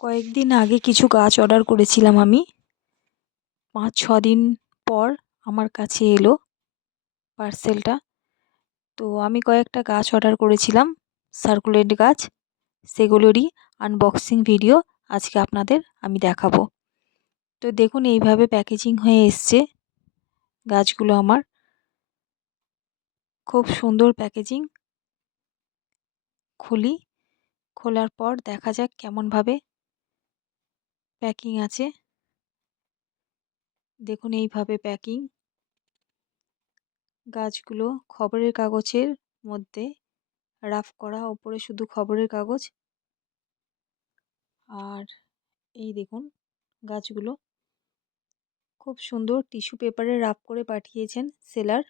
কয়েকদিন আগে কিছু গাছ অর্ডার করেছিলাম আমি। ৫-৬ দিন পর আমার কাছে এলো পার্সেলটা। তো আমি কয়েকটা গাছ অর্ডার করেছিলাম, সাকুলেন্ট গাছ। সেগুলোরই আনবক্সিং ভিডিও আজকে আপনাদের আমি দেখাবো। তো দেখুন এইভাবে প্যাকেজিং হয়ে এসছে গাছগুলো আমার। খুব সুন্দর প্যাকেজিং। খুলি, খোলার পর দেখা যাক কেমনভাবে প্যাকিং আছে। দেখুন এইভাবে প্যাকিং। গাছগুলো খবরের কাগজের মধ্যে রাফ করা, ওপরে শুধু খবরের কাগজ। আর এই দেখুন গাছগুলো খুব সুন্দর টিস্যু পেপারে রাফ করে পাঠিয়েছেন সেলার।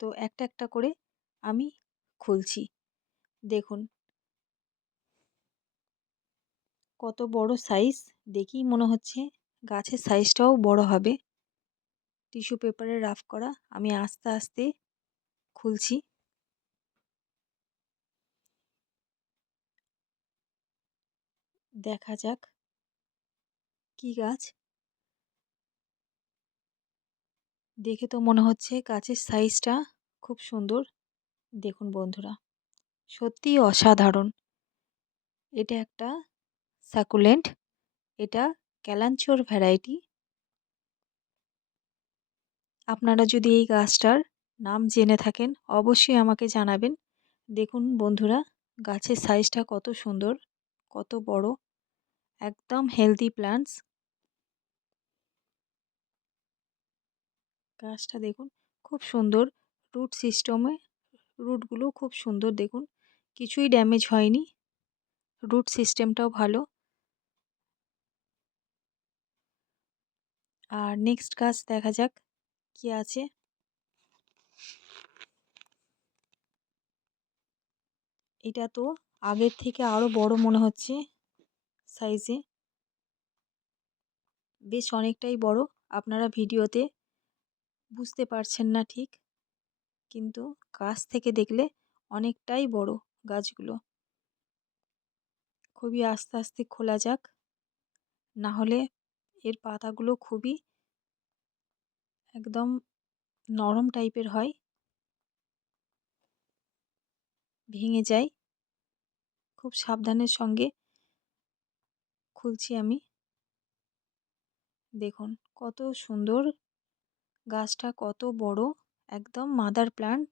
তো একটা একটা করে আমি খুলছি। দেখুন কত বড় সাইজ, দেখেই মনে হচ্ছে গাছের সাইজটাও বড় হবে। টিস্যু পেপারে রাফ করা। আমি আস্তে আস্তে খুলছি। দেখা যাক কি গাছ। দেখে তো মনে হচ্ছে গাছের সাইজটা খুব সুন্দর। দেখুন বন্ধুরা, সত্যিই অসাধারণ। এটা একটা সাকুলেন্ট। এটা ক্যালাঞ্চোর ভ্যারাইটি। আপনারা যদি এই গাছটার নাম জেনে থাকেন অবশ্যই আমাকে জানাবেন। দেখুন বন্ধুরা, গাছের সাইজটা কত সুন্দর, কত বড়। একদম হেলদি প্ল্যান্টস। গাছটা দেখুন খুব সুন্দর রুট সিস্টেমে। রুটগুলো খুব সুন্দর দেখুন, কিছুই ড্যামেজ হয়নি। রুট সিস্টেমটাও ভালো। আর নেক্সট গাছ দেখা যাক কি আছে। এটা তো আগের থেকে আরো বড় মনে হচ্ছে সাইজে। বেশ অনেকটাই বড়। আপনারা ভিডিওতে বুঝতে পারছেন না ঠিক, কিন্তু কাছ থেকে দেখলে অনেকটাই বড় গাছগুলো। খুবই আস্তে আস্তে খোলা যাক, না হলে এর পাতাগুলো খুবই একদম নরম টাইপের হয়, ভেঙে যায়। খুব সাবধানের সঙ্গে খুলছি আমি। দেখুন কত সুন্দর গাছটা, কত বড়, একদম মাদার প্ল্যান্ট।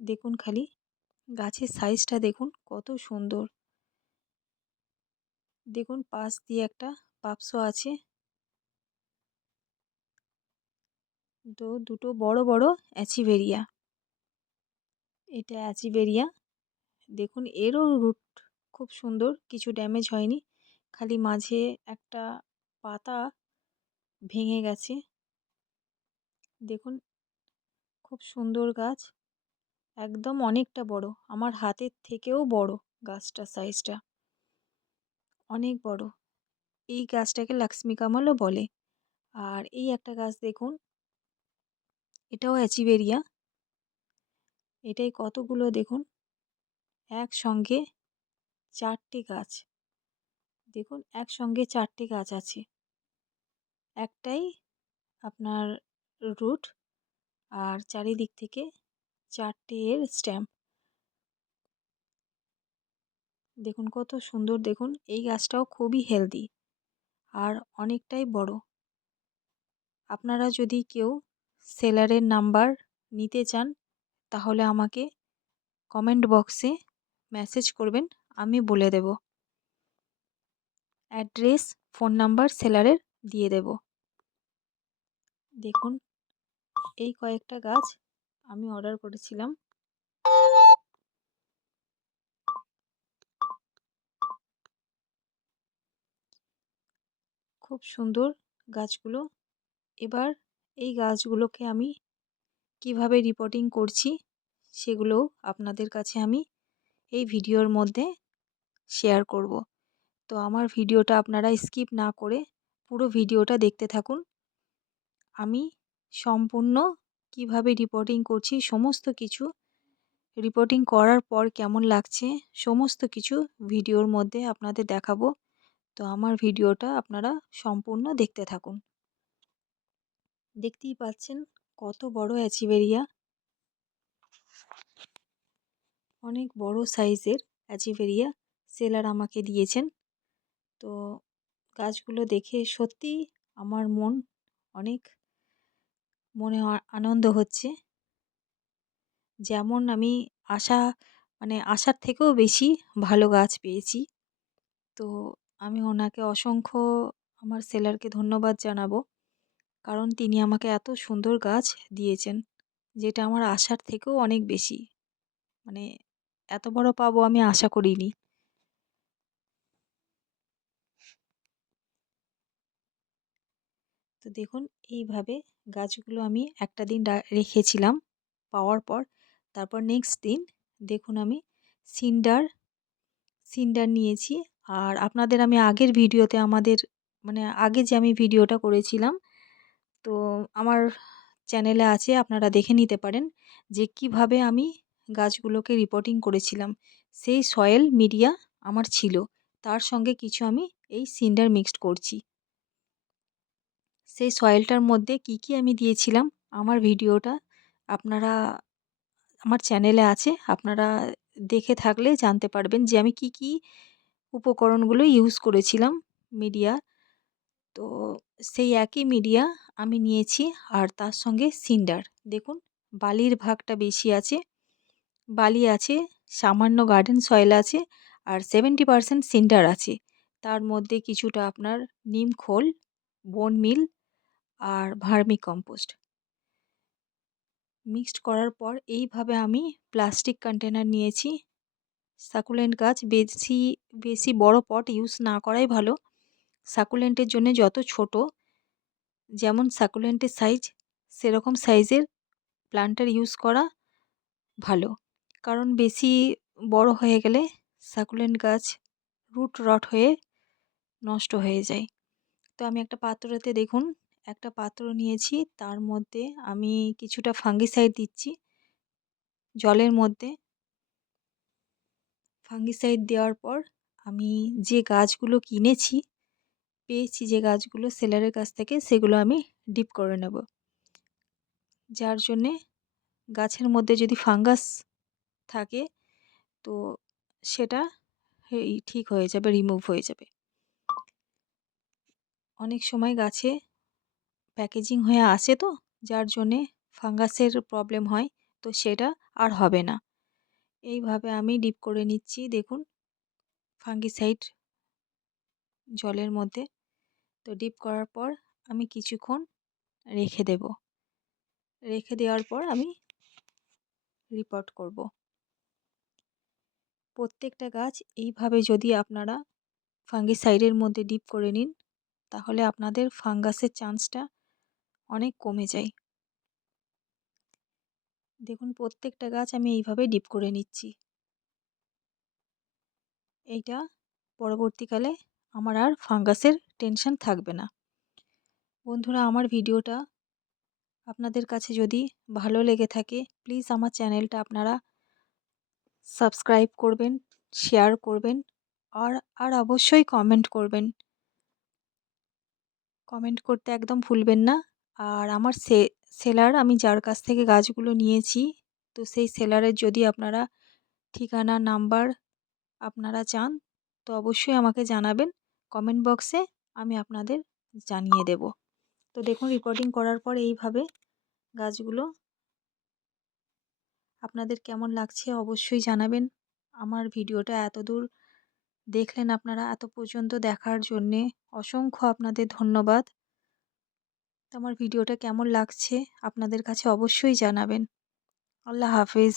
দেখুন খালি গাছের সাইজটা দেখুন কত সুন্দর। দেখুন পাশ দিয়ে একটা বাক্স আছে। তো দুটো বড় বড় অ্যাচিভেরিয়া। এটা অ্যাচিভেরিয়া। দেখুন এরও রুট খুব সুন্দর, কিছু ড্যামেজ হয়নি, খালি মাঝে একটা পাতা ভেঙে গেছে। দেখুন খুব সুন্দর গাছ, একদম অনেকটা বড়, আমার হাতের থেকেও বড় গাছটা, সাইজটা অনেক বড়। এই গাছটাকে লক্ষ্মী কামালও বলে। আর এই একটা গাছ দেখুন, এটাও অ্যাচিভেরিয়া। এটাই কতগুলো দেখুন, একসঙ্গে 4টে গাছ। দেখুন একসঙ্গে 4টে গাছ আছে। একটাই আপনার রুট, আর চারিদিক থেকে 4টে এর স্ট্যাম্প। দেখুন কত সুন্দর। দেখুন এই গাছটাও খুবই হেলদি আর অনেকটাই বড়। আপনারা যদি কেউ সেলারের নাম্বার নিতে চান তাহলে আমাকে কমেন্ট বক্সে মেসেজ করবেন, আমি বলে দেব। অ্যাড্রেস, ফোন নাম্বার সেলারের দিয়ে দেব। দেখুন এই কয়েকটা গাছ আমি অর্ডার করেছিলাম। খুব সুন্দর গাছগুলো। এবার এই গাছগুলোকে আমি কিভাবে রিপোর্টিং করছি সেগুলোও আপনাদের কাছে আমি এই ভিডিওর মধ্যে শেয়ার করব। তো আমার ভিডিওটা আপনারা স্কিপ না করে পুরো ভিডিওটা দেখতে থাকুন। আমি সম্পূর্ণ কিভাবে রিপোর্টিং করছি সমস্ত কিছু রিপোর্টিং করার পর কেমন লাগছে সমস্ত কিছু ভিডিওর মধ্যে আপনাদের দেখাবো। তো আমার ভিডিওটা আপনারা সম্পূর্ণ দেখতে থাকুন। দেখতেই পাচ্ছেন কত বড় অ্যাচিভেরিয়া, অনেক বড় সাইজের অ্যাচিভেরিয়া সেলার আমাকে দিয়েছেন। তো গাছগুলো দেখে সত্যিই আমার অনেক মনে আনন্দ হচ্ছে। যেমন আমি আশা আশার থেকেও বেশি ভালো গাছ পেয়েছি। তো আমি ওনাকে অসংখ্য আমার সেলারকে ধন্যবাদ জানাবো। কারণ তিনি আমাকে এত সুন্দর গাছ দিয়েছেন, যেটা আমার আশার থেকেও অনেক বেশি। মানে এত বড় পাবো আমি আশা করিনি। তো দেখুন এইভাবে গাছগুলো আমি একটা দিন রেখেছিলাম পাওয়ার পর। তারপর নেক্সট দিন দেখুন আমি সিন্ডার সিন্ডার নিয়েছি। আর আপনাদের আমি আগের ভিডিওতে আগে যে আমি ভিডিওটা করেছিলাম, তো আমার চ্যানেলে আছে, আপনারা দেখে নিতে পারেন যে কিভাবে আমি গাছগুলোকে রিপোর্টিং করেছিলাম। সেই সয়েল মিডিয়া আমার ছিল, তার সঙ্গে কিছু আমি এই সিন্ডার মিক্সড করছি। সেই সয়েলটার মধ্যে কি কি আমি দিয়েছিলাম আমার ভিডিওটা আপনারা আমার চ্যানেলে আছে, আপনারা দেখে থাকলে জানতে পারবেন যে আমি কি কি উপকরণগুলো ইউজ করেছিলাম মিডিয়া। তো সেই একই মিডিয়া আমি নিয়েছি আর তার সঙ্গে সিন্ডার। দেখুন বালির ভাগটা বেশি আছে, বালি আছে, সামান্য গার্ডেন সয়েল আছে, আর 70% সিন্ডার আছে। তার মধ্যে কিছুটা আপনার নিম খোল, বোন মিল আর ভার্মি কম্পোস্ট মিক্সড করার পর এইভাবে আমি প্লাস্টিক কন্টেনার নিয়েছি। সাকুলেন্ট গাছ বেশি বেশি বড় পট ইউজ না করাই ভালো। সাকুলেন্টের জন্য যত ছোট, যেমন সাকুলেন্টের সাইজ সেরকম সাইজের প্লান্টার ইউজ করা ভালো। কারণ বেশি বড় হয়ে গেলে সাকুলেন্ট গাছ রুট রট হয়ে নষ্ট হয়ে যায়। তো আমি একটা পাত্রতে দেখুন একটা পাত্র নিয়েছি, তার মধ্যে আমি কিছুটা ফাঙ্গিসাইড দিচ্ছি জলের মধ্যে। ফাঙ্গিসাইড দেওয়ার পর আমি যে গাছগুলো পেয়েছি যে গাছগুলো সেলারের কাছ থেকে, সেগুলো আমি ডিপ করে নেব। যার জন্যে গাছের মধ্যে যদি ফাঙ্গাস থাকে তো সেটা ঠিক হয়ে যাবে, রিমুভ হয়ে যাবে। অনেক সময় গাছে প্যাকেজিং হয়ে আসে, তো যার জন্যে ফাঙ্গাসের প্রবলেম হয়, তো সেটা আর হবে না। এইভাবে আমি ডিপ করে নিচ্ছি দেখুন ফাঙ্গিসাইড জলের মধ্যে। তো ডিপ করার পর আমি কিছুক্ষণ রেখে দেওয়ার পর আমি রিপোর্ট করব। প্রত্যেকটা গাছ এইভাবে যদি আপনারা ফাঙ্গিসাইডের মধ্যে ডিপ করে নিন, তাহলে আপনাদের ফাঙ্গাসের চান্সটা অনেক কমে যায়। দেখুন প্রত্যেকটা গাছ আমি এইভাবে ডিপ করে নিচ্ছি। এইটা পরবর্তীকালে আমার আর ফাঙ্গাসের টেনশন থাকবে না। বন্ধুরা, আমার ভিডিওটা আপনাদের কাছে যদি ভালো লেগে থাকে, প্লিজ আমার চ্যানেলটা আপনারা সাবস্ক্রাইব করবেন, শেয়ার করবেন, আর অবশ্যই কমেন্ট করবেন। কমেন্ট করতে একদম ভুলবেন না। আর আমার সেলার, আমি যার কাছ থেকে গাছগুলো নিয়েছি, তো সেই সেলারের যদি আপনারা ঠিকানা নাম্বার আপনারা চান, তো অবশ্যই আমাকে জানাবেন কমেন্ট বক্সে, আমি আপনাদের জানিয়ে দেব। তো দেখুন রিপোর্টিং করার পর এইভাবে গাছগুলো আপনাদের কেমন লাগছে অবশ্যই জানাবেন। আমার ভিডিওটা এতদূর দেখলেন আপনারা, এত পর্যন্ত দেখার জন্যে অসংখ্য আপনাদের ধন্যবাদ। তো আমার ভিডিওটা কেমন লাগছে আপনাদের কাছে অবশ্যই জানাবেন। আল্লাহ হাফেজ।